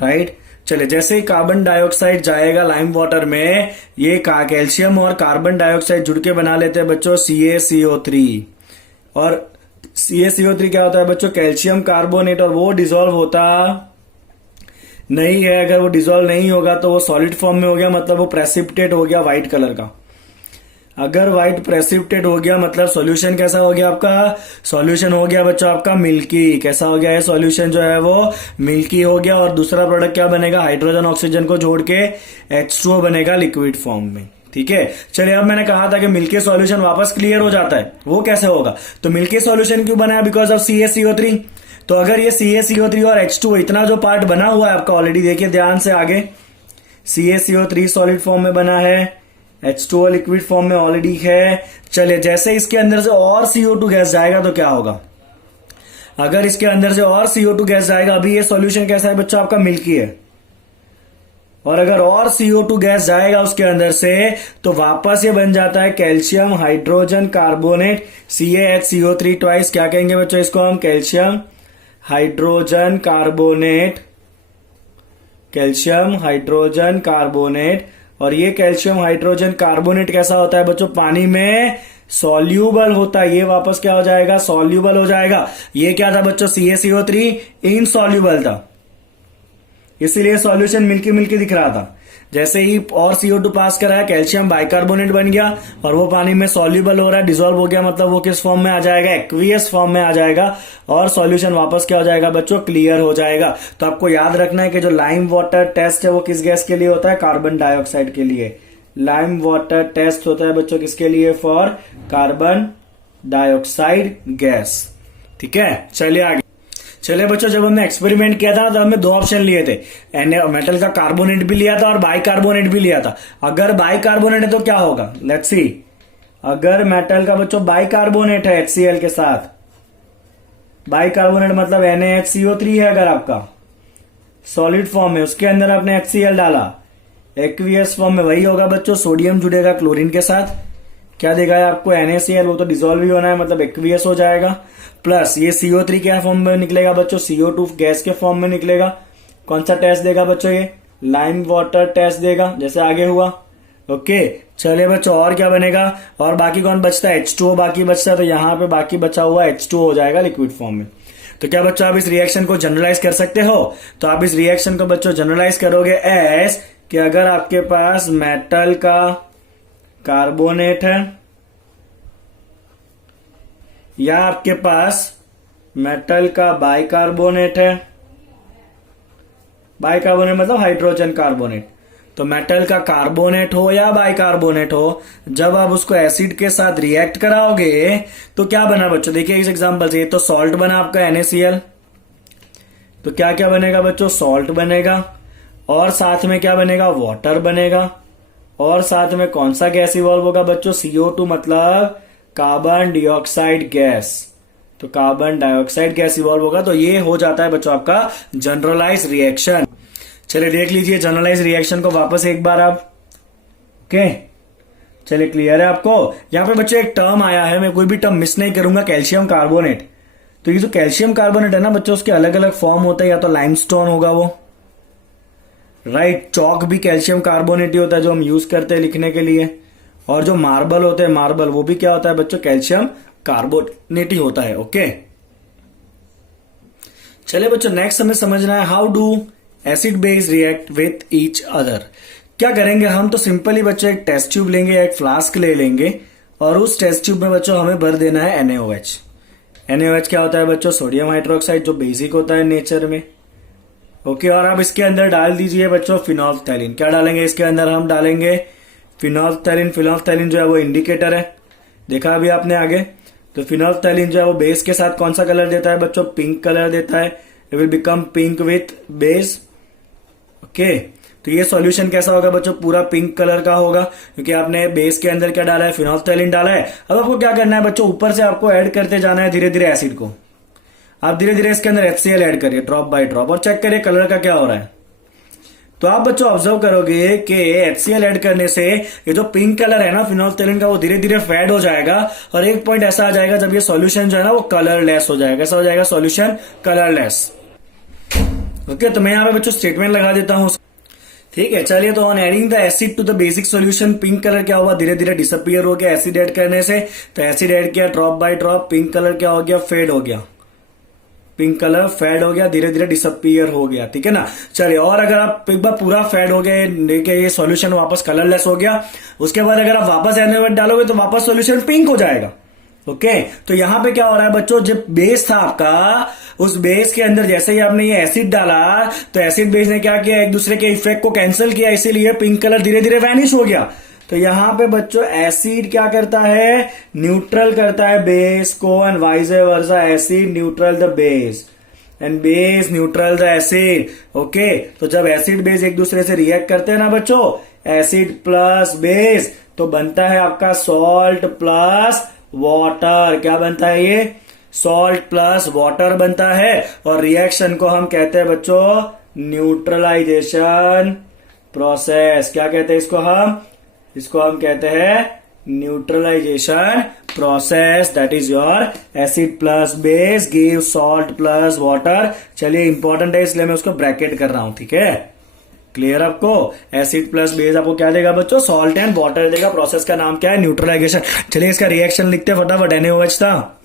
राइट। चले, जैसे ही कार्बन डाइऑक्साइड जाएगा लाइम वाटर में, ये कैल्शियम और कार्बन डाइऑक्साइड जुड़ के बना लेते हैं बच्चों CaCO3, और CaCO3 क्या होता है बच्चों? कैल्शियम कार्बोनेट, और वो डिसॉल्व होता नहीं है। अगर वो डिसॉल्व नहीं होगा तो वो सॉलिड फॉर्म में हो गया, मतलब वो प्रेसिपिटेट हो गया व्हाइट कलर का। अगर व्हाइट प्रेसिपिटेट हो गया मतलब सॉल्यूशन कैसा हो गया आपका? सॉल्यूशन हो गया बच्चों आपका मिल्की। कैसा हो गया? ये सॉल्यूशन जो है वो मिल्की हो गया। और दूसरा प्रोडक्ट क्या बनेगा? हाइड्रोजन ऑक्सीजन को जोड़ के H2O बनेगा लिक्विड फॉर्म में, ठीक है। चलिए, अब मैंने कहा था कि मिल्की सॉल्यूशन वापस क्लियर हो जाता है, वो कैसे होगा? तो मिल्की सॉल्यूशन क्यों बना? Because of CaCO3। तो अगर ये CaCO3 और H2O इतना जो पार्ट बना हुआ है आपका ऑलरेडी, देखिए ध्यान से आगे, CaCO3 सॉलिड फॉर्म में बना है, H2O लिक्विड फॉर्म में ऑलरेडी है। चलिए, जैसे इसके अंदर से और CO2 गैस जाएगा तो क्या होगा? अगर इसके अंदर से और CO2 गैस जाएगा, अभी ये सॉल्यूशन कैसा है बच्चों आपका? मिल्की है। और अगर और CO2 गैस जाएगा उसके अंदर से तो वापस ये बन जाता है calcium hydrogen carbonate CaHCO3 twice. क्या कहेंगे बच्चों इसको हम? Calcium hydrogen carbonate, calcium hydrogen carbonate. और ये कैल्शियम हाइड्रोजन कार्बोनेट कैसा होता है बच्चों? पानी में सॉल्यूबल होता है। ये वापस क्या हो जाएगा? सॉल्यूबल हो जाएगा। ये क्या था बच्चों? CaCO3 इनसॉल्यूबल था, इसीलिए सॉल्यूशन मिल्की मिल्की दिख रहा था। जैसे ही और CO2 पास कराया, कैल्शियम बाइकार्बोनेट बन गया और वो पानी में सॉल्यूबल हो रहा है, डिसॉल्व हो गया, मतलब वो किस फॉर्म में आ जाएगा? एक्वियस फॉर्म में आ जाएगा, और सॉल्यूशन वापस क्या हो जाएगा बच्चों? क्लियर हो जाएगा। तो आपको याद रखना है कि जो लाइम वाटर टेस्ट है वो किस गैस के लिए होता है? कार्बन डाइऑक्साइड के लिए। लाइम वाटर टेस्ट होता है बच्चों किसके लिए? फॉर कार्बन डाइऑक्साइड गैस, ठीक है। चलिए आगे। चलिए बच्चों, जब हमने एक्सपेरिमेंट किया था तो हमने दो ऑप्शन लिए थे, मेटल का कार्बोनेट भी लिया था और बाइकार्बोनेट भी लिया था। अगर बाइकार्बोनेट है तो क्या होगा? Let's see. अगर मेटल का बच्चों बाइकार्बोनेट है HCl के साथ, बाइकार्बोनेट मतलब NaHCO3 है, अगर आपका सॉलिड फॉर्म में, उसके अंदर आपने HCl डाला, एक्वियस फॉर्म में, वही होगा बच्चों, सोडियम जुड़ेगा क्लोरीन के साथ, क्या देगा आपको? NaCl। वो तो डिसॉल्व ही होना है, मतलब एक्वियस हो जाएगा। प्लस ये CO3 क्या फॉर्म में निकलेगा बच्चों? CO2 गैस के फॉर्म में निकलेगा। कौन सा टेस्ट देगा बच्चों? ये लाइम वाटर टेस्ट देगा, जैसे आगे हुआ। ओके, चलिए बच्चों, और क्या बनेगा? और बाकी कौन बचता है? H2O बाकी बचता है, तो यहाँ पे बाकी बचा हुआ H2O हो जाएगा लिक्विड फॉर्म में। तो क्या बच्चों आप इस रिएक्शन को जनरलाइज कर सकते हो? तो आप इस रिएक्शन को बच्चों जनरलाइज करोगे एज कि अगर आपके पास मेटल का कार्बोनेट है या आपके पास मेटल का बाइकार्बोनेट है, बाइकार्बोनेट मतलब हाइड्रोजन कार्बोनेट, तो मेटल का कार्बोनेट हो या बाइकार्बोनेट हो, जब आप उसको एसिड के साथ रिएक्ट कराओगे तो क्या बना बच्चों? देखिए इस एग्जांपल से, ये तो सॉल्ट बना आपका NaCl, तो क्या क्या बनेगा बच्चों? सॉल्ट बनेगा, और साथ में क्या बनेगा? वाटर बनेगा, और साथ में कौन सा गैस इवॉल्व होगा बच्चों? CO2 मतलब कार्बन डाइऑक्साइड गैस, तो कार्बन डाइऑक्साइड गैस इवॉल्व होगा। तो ये हो जाता है बच्चों आपका जनरलाइज रिएक्शन। चलिए देख लीजिए जनरलाइज रिएक्शन को वापस एक बार आप। ओके, चलिए क्लियर है आपको? यहां पे बच्चों एक टर्म आया है, मैं कोई भी टर्म मिस नहीं करूंगा, कैल्शियम कार्बोनेट। तो ये जो कैल्शियम कार्बोनेट है ना बच्चों, उसके अलग अलग फॉर्म होते हैं, या तो लाइमस्टोन होगा वो, राइट, चौक भी कैल्शियम कार्बोनेट ही होता है जो हम यूज करते हैं लिखने के लिए, और जो मार्बल होते हैं मार्बल, वो भी क्या होता है बच्चों? कैल्शियम कार्बोनेट ही होता है। ओके, चलिए बच्चों, नेक्स्ट हमें समझना है how do acid base react with each other. क्या करेंगे हम? तो सिंपली बच्चों एक टेस्ट ट्यूब लेंगे, एक फ्लास्क ले लेंगे, और उस टेस्ट ट्यूब में बच्चों हमें भर देना है NaOH। NaOH क्या होता है बच्चों? सोडियम हाइड्रोक्साइड, जो बेसिक होता है नेचर में। ओके, और आप इसके अंदर डाल दीजिए बच्चों फिनोल्फ्थैलीन। क्या डालेंगे इसके अंदर? हम डालेंगे फिनोल्फ्थैलीन। फिनोल्फ्थैलीन जो है वो इंडिकेटर है, देखा अभी आपने आगे। तो फिनोल्फ्थैलीन जो है वो बेस के साथ कौन सा कलर देता है बच्चों? पिंक कलर देता है। It will become pink with base. Okay, तो ये सॉल्यूशन कैसा होगा बच्चों? पूरा पिंक कलर का होगा, क्योंकि आपने बेस के अंदर क्या डाला है? फिनोल्फ्थैलीन डाला है। अब आपको क्या करना है बच्चों? ऊपर से आपको ऐड करते जाना है धीरे धीरे एसिड को। आप धीरे धीरे इसके अंदर HCl ऐड करिए ड्रॉप बाय ड्रॉप और चेक करिए कलर का क्या हो रहा है। तो आप बच्चों ऑब्जर्व करोगे कि HCl ऐड करने से ये जो पिंक कलर है ना फिनोल्फ्थेलिन का, वो धीरे धीरे फेड हो जाएगा और एक पॉइंट ऐसा आ जाएगा जब ये सॉल्यूशन जो है ना वो कलरलेस हो जाएगा। कैसा हो जाएगा सॉल्यूशन? कलरलेस। ओके, तो मैं यहाँ पे बच्चों स्टेटमेंट लगा देता हूं। ठीक है, चलिए। तो on adding the acid to the basic solution, pink colour क्या हुआ? धीरे धीरे डिसअपियर हो गया एसिड ऐड करने से। तो एसिड ऐड किया drop by drop, pink colour क्या हो गया? फेड हो गया। पिंक कलर फेड हो गया, धीरे धीरे डिसअपियर हो गया। ठीक है ना। चलिए, और अगर आप एक बार पूरा फेड हो गए, देखिए ये सॉल्यूशन वापस कलरलेस हो गया, उसके बाद अगर आप वापस एनएच डालोगे तो वापस सॉल्यूशन पिंक हो जाएगा। ओके, तो यहां पे क्या हो रहा है बच्चों? जब बेस था आपका, उस बेस के अंदर जैसे ही आपने ये एसिड डाला तो एसिड बेस ने क्या किया? एक दूसरे के इफेक्ट को कैंसिल किया, इसीलिए पिंक कलर धीरे धीरे वैनिश हो गया। तो यहां पे बच्चों एसिड क्या करता है? न्यूट्रल करता है बेस को, and vice versa acid neutral the base and base neutral the acid. Okay, तो जब एसिड बेस एक दूसरे से रिएक्ट करते हैं ना बच्चों, एसिड प्लस बेस, तो बनता है आपका सॉल्ट प्लस वाटर। क्या बनता है? ये सॉल्ट प्लस वाटर बनता है। और रिएक्शन को हम कहते हैं बच्चों न्यूट्रलाइजेशन प्रोसेस। क्या कहते हैं इसको हम कहते हैं neutralization process. That is your acid plus base give salt plus water. चलिए, इंपॉर्टेंट है इसलिए मैं उसको ब्रैकेट कर रहा हूं। ठीक है, क्लियर आपको? एसिड प्लस बेस आपको क्या देगा बच्चों? सॉल्ट एंड वाटर देगा। प्रोसेस का नाम क्या है? न्यूट्रलाइजेशन। चलिए, इसका रिएक्शन लिखते हैं फटाफट। NaOH था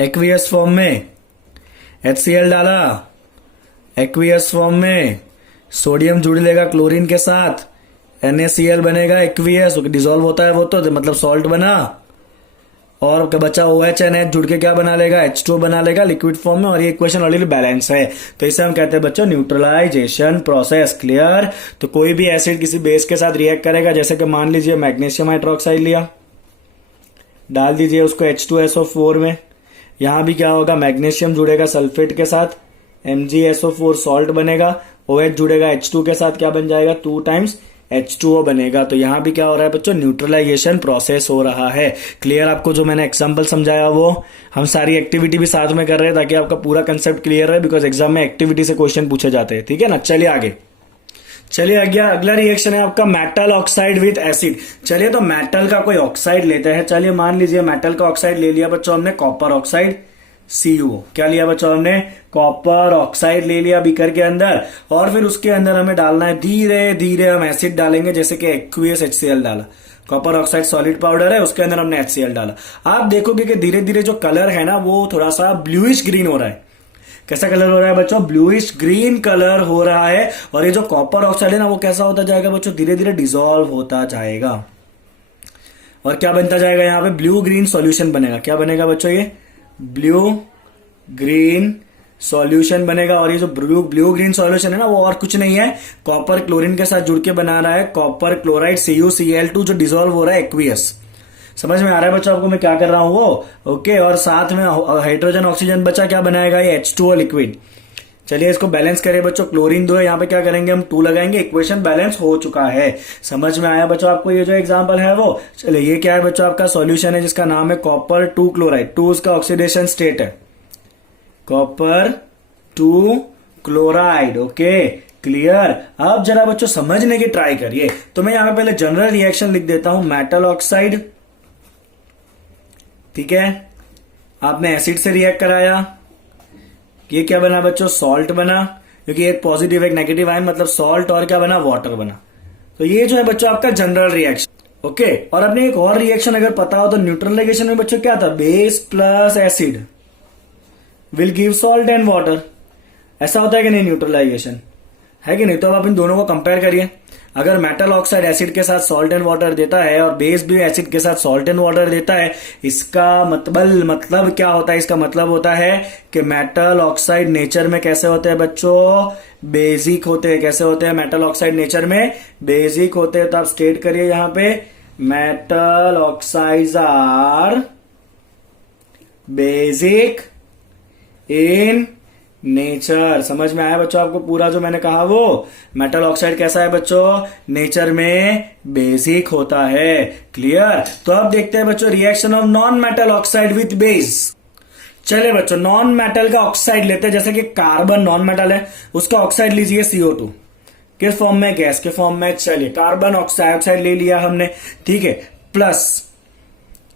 एक्वियस फॉर्म में, HCl डाला एक्वियस फॉर्म में, सोडियम जुड़ लेगा क्लोरीन के साथ, NaCl बनेगा एक्वियस, डिसॉल्व होता है वो तो मतलब सॉल्ट बना, और बचा OH NH जुड़ के क्या बना लेगा? H2O बना लेगा लिक्विड फॉर्म में। और ये इक्वेशन ऑलरेडी बैलेंस है, तो इसे हम कहते हैं बच्चों न्यूट्रलाइजेशन प्रोसेस। क्लियर? तो कोई भी एसिड किसी बेस के साथ रिएक्ट करेगा, जैसे कि मान लीजिए मैग्नीशियम हाइड्रोक्साइड लिया, डाल दीजिए उसको H2SO4 में। यहां भी क्या होगा? मैग्नीशियम जुड़ेगा सल्फेट के साथ, MgSO4 सॉल्ट बनेगा, OH जुड़ेगा H2 के साथ, क्या बन जाएगा? 2 टाइम्स H2O बनेगा। तो यहां भी क्या हो रहा है बच्चों? न्यूट्रलाइजेशन प्रोसेस हो रहा है। क्लियर? आपको जो मैंने एग्जांपल समझाया वो हम सारी एक्टिविटी भी साथ में कर रहे हैं ताकि आपका पूरा कंसेप्ट क्लियर है, बिकॉज एग्जाम में एक्टिविटी से क्वेश्चन पूछे जाते हैं। ठीक है ना। चलिए आगे। चलिए अगला रिएक्शन है आपका मेटल ऑक्साइड विथ एसिड। चलिए, तो मेटल का कोई ऑक्साइड लेते हैं। चलिए, मान लीजिए मेटल का ऑक्साइड ले लिया बच्चों हमने, कॉपर ऑक्साइड CuO। क्या लिया बच्चों हमने? कॉपर ऑक्साइड ले लिया बीकर के अंदर, और फिर उसके अंदर हमें डालना है धीरे धीरे हम एसिड डालेंगे, जैसे कि एक्वियस HCl डाला। कॉपर ऑक्साइड सॉलिड पाउडर है, उसके अंदर हमने HCl डाला। आप देखोगे कि धीरे धीरे जो कलर है ना वो थोड़ा सा ब्लूइश ग्रीन हो रहा है। कैसा कलर हो रहा है बच्चों? ब्लूइश ग्रीन कलर हो रहा है। और ये जो कॉपर ऑक्साइड है ना वो कैसा होता जाएगा बच्चों? धीरे धीरे डिसॉल्व होता जाएगा, और क्या बनता जाएगा? यहाँ पे ब्लू ग्रीन सॉल्यूशन बनेगा। क्या बनेगा बच्चों? ये ब्लू ग्रीन सॉल्यूशन बनेगा। और ये जो ब्लू ग्रीन सॉल्यूशन है ना वो और कुछ नहीं है, कॉपर क्लोरीन के साथ जुड़ के बना रहा है कॉपर क्लोराइड CuCl2 जो डिसॉल्व हो रहा है एक्वियस। समझ में आ रहा है बच्चों आपको मैं क्या कर रहा हूं वो? ओके, और साथ में हाइड्रोजन ऑक्सीजन बचा, क्या बनाएगा? ये H2O लिक्विड। चलिए, इसको बैलेंस करें बच्चों। क्लोरीन 2 है, यहाँ पे क्या करेंगे हम? 2 लगाएंगे। इक्वेशन बैलेंस हो चुका है। समझ में आया बच्चों आपको ये जो एग्जांपल है वो? चलिए, ये क्या है बच्चों? आपका सॉल्यूशन है जिसका नाम है कॉपर 2 क्लोराइड। 2 उसका ऑक्सीडेशन स्टेट है, कॉपर 2 क्लोराइड। Okay, clear? अब जरा बच्चों समझने की ट्राई करिए। तो मैं यहां पे पहले जनरल रिएक्शन लिख देता हूं, मेटल ऑक्साइड। ठीक है, आपने एसिड से रिएक्ट कराया, ये क्या बना बच्चों? सॉल्ट बना, क्योंकि एक पॉजिटिव एक नेगेटिव आयन मतलब सॉल्ट, और क्या बना? वाटर बना। तो ये जो है बच्चों आपका जनरल रिएक्शन। ओके, और अपने एक और रिएक्शन अगर पता हो तो न्यूट्रलाइजेशन में बच्चों क्या था? Base plus acid will give salt and water. ऐसा होता है कि नहीं? न्यूट्रलाइजेशन है कि नहीं? तो अब आप इन दोनों को कंपेयर करिए। अगर मेटल ऑक्साइड एसिड के साथ सॉल्ट एंड वाटर देता है और बेस भी एसिड के साथ सॉल्ट एंड वाटर देता है, इसका मतलब क्या होता है? इसका मतलब होता है कि मेटल ऑक्साइड नेचर में कैसे होते हैं बच्चों? बेसिक होते हैं। कैसे होते हैं मेटल ऑक्साइड नेचर में? बेसिक होते हैं। तो आप स्टेट करिए यहां पे, metal oxides are basic in nature. समझ में आया बच्चों आपको पूरा जो मैंने कहा वो? मेटल ऑक्साइड कैसा है बच्चों? नेचर में बेसिक होता है। क्लियर? तो अब देखते हैं बच्चों reaction of non metal oxide with base. चले बच्चों, नॉन मेटल का ऑक्साइड लेते हैं, जैसे कि कार्बन नॉन मेटल है, उसका ऑक्साइड लीजिए CO2, किस फॉर्म में, गैस के फॉर्म में। चलिए कार्बन ऑक्साइड ले लिया हमने, ठीक है, प्लस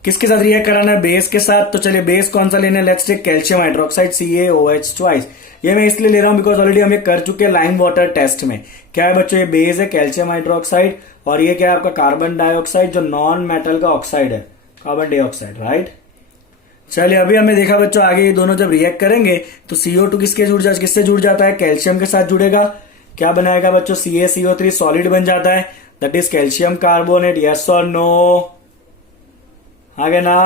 किसके साथ रिएक्ट कराना है, बेस के साथ। तो चलिए बेस कौन सा लेना है, let's take calcium hydroxide CaOH twice. ये मैं इसलिए ले रहा हूं बिकॉज ऑलरेडी हम ये कर चुके हैं लाइम वाटर टेस्ट में। क्या है बच्चों, ये बेस है कैल्शियम हाइड्रोक्साइड, और ये क्या है आपका कार्बन डाइऑक्साइड, जो नॉन मेटल का ऑक्साइड है, कार्बन डाइऑक्साइड, राइट। चलिए अभी हमने देखा बच्चों, आगे ये दोनों जब रिएक्ट करेंगे तो CO2 किससे जुड़ जाता है, कैल्शियम के साथ जुड़ेगा। क्या बनाएगा बच्चों, CaCO3 सॉलिड बन जाता है, that is calcium carbonate. Yes और नो, आगे ना,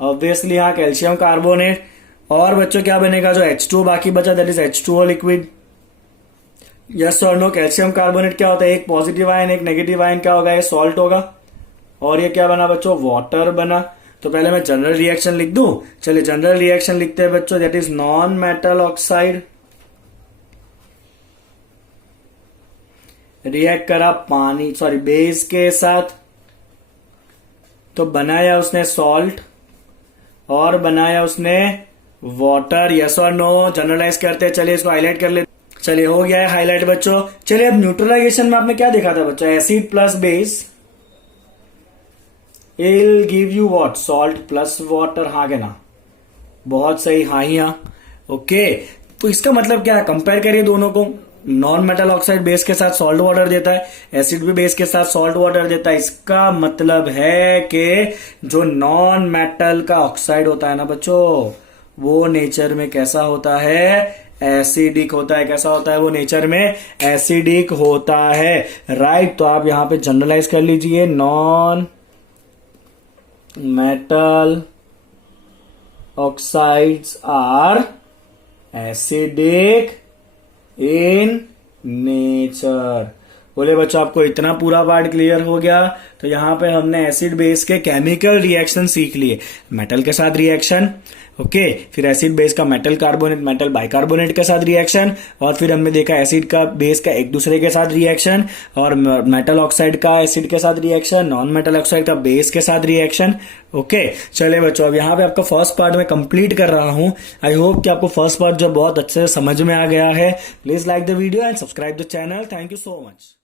ऑब्वियसली हाँ, कैल्शियम कार्बोनेट। और बच्चों क्या बनेगा, जो H2 बाकी बचा, that is H2O liquid. Yes और नो, कैल्शियम कार्बोनेट क्या होता है, एक पॉजिटिव आयन एक नेगेटिव आयन, क्या होगा, ये सॉल्ट होगा। और ये क्या बना बच्चों, वाटर बना। तो पहले मैं जनरल रिएक्शन लिख दूं, चलिए जनरल रिएक्शन लिखते हैं बच्चों, that is non metal oxide react करा पानी बेस के साथ, तो बनाया उसने सॉल्ट और बनाया उसने वाटर। यस और नो, जनरलाइज करते हैं, चलिए इसको हाईलाइट कर ले। चलिए हो गया है हाईलाइट बच्चों। चलिए अब न्यूट्रलाइजेशन में आपने क्या देखा था बच्चों, acid plus base will give you what, salt plus water. हाँ के ना, बहुत सही, हाँ ही हाँ, ओके। तो इसका मतलब क्या है, कंपेयर करिए दोनों को, नॉन मेटल ऑक्साइड बेस के साथ सॉल्ट वाटर देता है, एसिड भी बेस के साथ सॉल्ट वाटर देता है। इसका मतलब है कि जो नॉन मेटल का ऑक्साइड होता है ना बच्चों, वो नेचर में कैसा होता है, एसिडिक होता है। कैसा होता है वो नेचर में, एसिडिक होता है, राइट। तो आप यहां पे जनरलाइज कर लीजिए, non metal oxides are acidic in nature. बोले बच्चों आपको इतना पूरा पार्ट क्लियर हो गया। तो यहां पे हमने एसिड बेस के केमिकल रिएक्शन सीख लिए, मेटल के साथ रिएक्शन, ओके, फिर एसिड बेस का मेटल कार्बोनेट मेटल बाइकार्बोनेट के साथ रिएक्शन, और फिर हमने देखा एसिड का बेस का एक दूसरे के साथ रिएक्शन, और मेटल ऑक्साइड का एसिड के साथ रिएक्शन, नॉन मेटल ऑक्साइड का बेस के साथ रिएक्शन, ओके। चलिए बच्चों, अब यहाँ पे आपका फर्स्ट पार्ट मैं कंप्लीट कर रहा हूं। आई होप कि आपको फर्स्ट पार्ट जो बहुत अच्छे से समझ में आ गया है। Please like the video and subscribe the channel. Thank you so much.